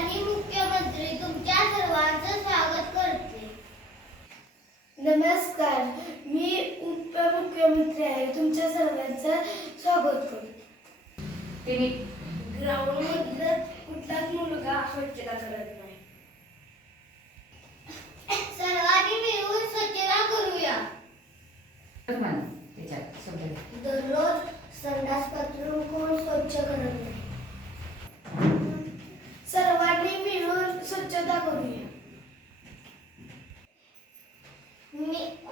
मी मुख्यमंत्री तुमच्या सर्वांचं स्वागत करते. नमस्कार, मी उपमुख्यमंत्री आहे. तुमच्या सर्वांचं स्वागत करते. ग्राउंड मधलं कुठलाच मुलगा स्वच्छता करत नाही. सर्वांनी मिळून स्वच्छता करूया. दररोज संडास बाथरूम कोण स्वच्छ करत नाही. सर्वांनी मिळून स्वच्छता करूया.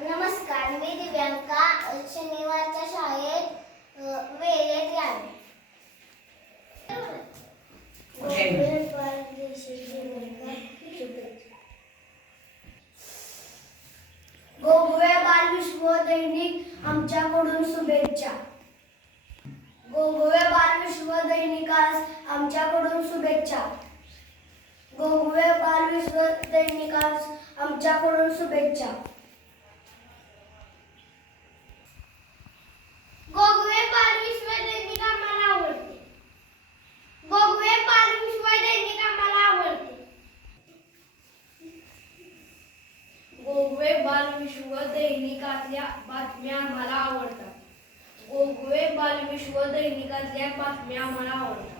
नमस्कार, मी दिव्यांका. शनिवारच्या शाळेत वेळेत यावे. गोगवे बाल विश्व दैनिक आमच्याकडून शुभेच्छा. गोगवे बाल विश्व दैनिकास आमच्याकडून शुभेच्छा. गोगवे बाल विश्व दैनिकास आमच्याकडून शुभेच्छा. गोगवे बाल विश्व दैनिक आम्हाला आवडते. गोगवे बाल विश्व दैनिक आम्हाला आवडते. गोगवे बाल विश्व दैनिकातल्या बातम्या आम्हाला आवडतात. गोगवे बाल विश्व दैनिकातल्या बातम्या आम्हाला आवडतात.